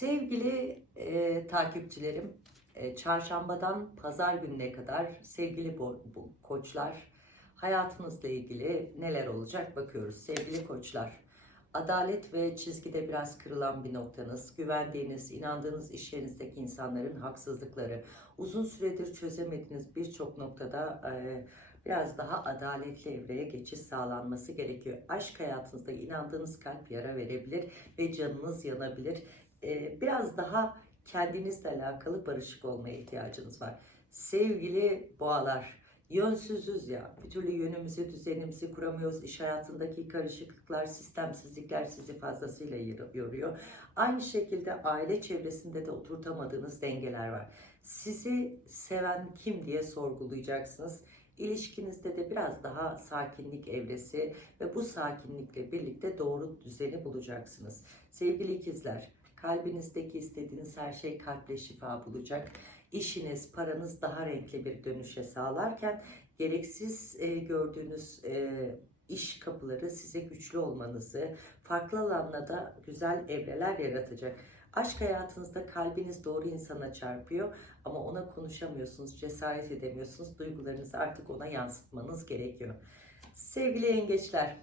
Sevgili e, takipçilerim, e, çarşambadan pazar gününe kadar sevgili bu, bu koçlar, hayatınızla ilgili neler olacak bakıyoruz. Sevgili koçlar, adalet ve çizgide biraz kırılan bir noktanız, güvendiğiniz, inandığınız iş yerinizdeki insanların haksızlıkları, uzun süredir çözemediğiniz birçok noktada e, biraz daha adaletli evreye geçiş sağlanması gerekiyor. Aşk hayatınızda inandığınız kalp yara verebilir ve canınız yanabilir e, biraz daha kendinizle alakalı barışık olmaya ihtiyacınız var. Sevgili boğalar, yönsüzüz ya. Bir türlü yönümüzü, düzenimizi kuramıyoruz. İş hayatındaki karışıklıklar, sistemsizlikler sizi fazlasıyla yor- yoruyor. Aynı şekilde aile çevresinde de oturtamadığınız dengeler var. Sizi seven kim diye sorgulayacaksınız. İlişkinizde de biraz daha sakinlik evresi ve bu sakinlikle birlikte doğru düzeni bulacaksınız. Sevgili ikizler, Kalbinizdeki istediğiniz her şey kalple şifa bulacak. İşiniz, paranız daha renkli bir dönüşe sağlarken gereksiz e, gördüğünüz e, iş kapıları size güçlü olmanızı, farklı alanlarda güzel evreler yaratacak. Aşk hayatınızda kalbiniz doğru insana çarpıyor ama ona konuşamıyorsunuz, cesaret edemiyorsunuz. Duygularınızı artık ona yansıtmanız gerekiyor. Sevgili yengeçler,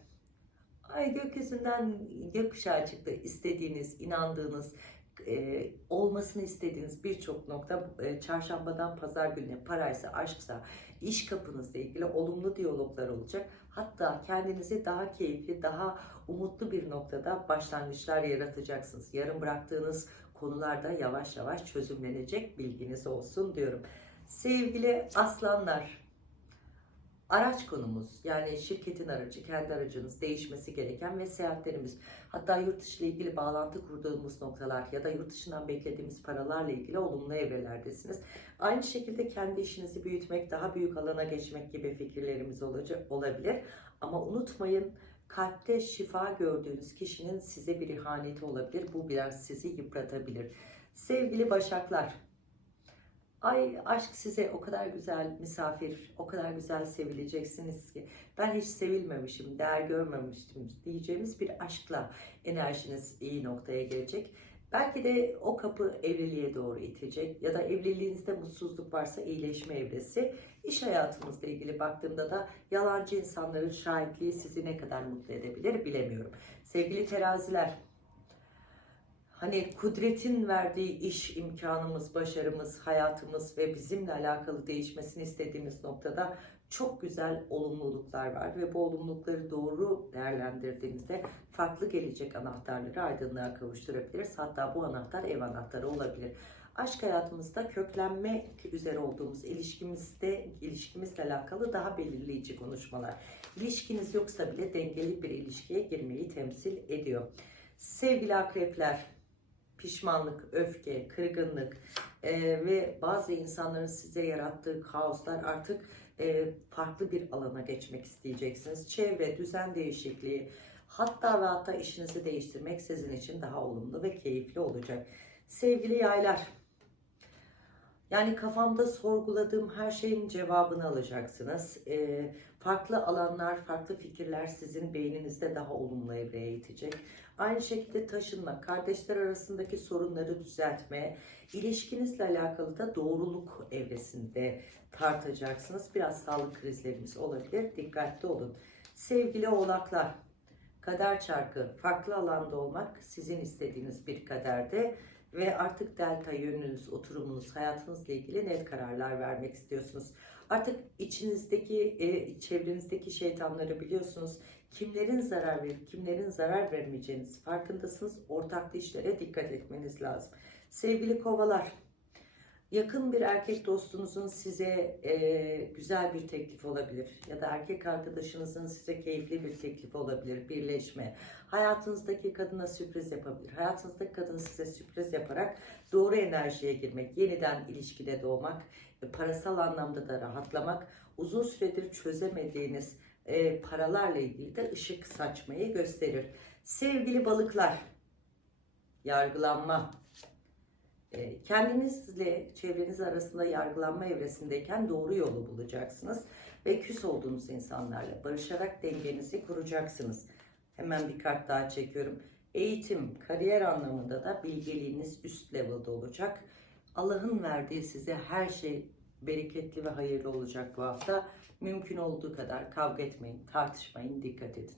Ay gökyüzünden gökkuşağı çıktı. İstediğiniz, inandığınız, e, olmasını istediğiniz birçok nokta e, çarşambadan pazar gününe paraysa, aşksa, iş kapınızla ilgili olumlu diyaloglar olacak. Hatta kendinizi daha keyifli, daha umutlu bir noktada başlangıçlar yaratacaksınız. Yarım bıraktığınız konularda yavaş yavaş çözümlenecek bilginiz olsun diyorum. Sevgili aslanlar, araç konumuz yani şirketin aracı, kendi aracınız değişmesi gereken ve seyahatlerimiz hatta yurt dışı ile ilgili bağlantı kurduğumuz noktalar ya da yurt dışından beklediğimiz paralarla ilgili olumlu evrelerdesiniz. Aynı şekilde kendi işinizi büyütmek, daha büyük alana geçmek gibi fikirlerimiz olacak olabilir. Ama unutmayın kalpte şifa gördüğünüz kişinin size bir ihaneti olabilir. Bu biraz sizi yıpratabilir. Sevgili Başaklar, Ay aşk size o kadar güzel misafir, o kadar güzel sevileceksiniz ki ben hiç sevilmemişim, değer görmemiştim diyeceğimiz bir aşkla enerjiniz iyi noktaya gelecek. Belki de o kapı evliliğe doğru itecek ya da evliliğinizde mutsuzluk varsa iyileşme evresi. İş hayatınızla ilgili baktığımda da yalancı insanların şahitliği sizi ne kadar mutlu edebilir bilemiyorum. Sevgili teraziler, Hani kudretin verdiği iş imkanımız, başarımız, hayatımız ve bizimle alakalı değişmesini istediğimiz noktada çok güzel olumluluklar var ve bu olumlulukları doğru değerlendirdiğimizde farklı gelecek anahtarları aydınlığa kavuşturabiliriz. Hatta bu anahtar ev anahtarı olabilir. Aşk hayatımızda köklenmek üzere olduğumuz ilişkimizde ilişkimizle alakalı daha belirleyici konuşmalar. İlişkiniz yoksa bile dengeli bir ilişkiye girmeyi temsil ediyor. Sevgili akrepler, pişmanlık, öfke, kırgınlık e, ve bazı insanların size yarattığı kaoslar artık e, farklı bir alana geçmek isteyeceksiniz. Çevre, düzen değişikliği, hatta ve hatta işinizi değiştirmek sizin için daha olumlu ve keyifli olacak. Sevgili yaylar, yani kafamda sorguladığım her şeyin cevabını alacaksınız. Ee, farklı alanlar, farklı fikirler sizin beyninizde daha olumlu evreye itecek. Aynı şekilde taşınma, kardeşler arasındaki sorunları düzeltme, ilişkinizle alakalı da doğruluk evresinde tartacaksınız. Biraz sağlık krizlerimiz olabilir. Dikkatli olun. Sevgili oğlaklar, kader çarkı, farklı alanda olmak sizin istediğiniz bir kaderde ve artık delta yönünüz, oturumunuz, hayatınızla ilgili net kararlar vermek istiyorsunuz. Artık içinizdeki, e, çevrenizdeki şeytanları biliyorsunuz. Kimlerin zarar verip kimlerin zarar vermeyeceğiniz farkındasınız. Ortaklı işlere dikkat etmeniz lazım. Sevgili kovalar, yakın bir erkek dostunuzun size e, güzel bir teklif olabilir ya da erkek arkadaşınızın size keyifli bir teklif olabilir, birleşme. Hayatınızdaki kadına sürpriz yapabilir. Hayatınızdaki kadın size sürpriz yaparak doğru enerjiye girmek, yeniden ilişkide doğmak, e, parasal anlamda da rahatlamak, uzun süredir çözemediğiniz e, paralarla ilgili de ışık saçmayı gösterir. Sevgili balıklar, yargılanma, kendinizle çevreniz arasında yargılanma evresindeyken doğru yolu bulacaksınız ve küs olduğunuz insanlarla barışarak dengenizi kuracaksınız. Hemen bir kart daha çekiyorum. Eğitim, kariyer anlamında da bilgeliğiniz üst level'da olacak. Allah'ın verdiği size her şey bereketli ve hayırlı olacak bu hafta. Mümkün olduğu kadar kavga etmeyin, tartışmayın, dikkat edin.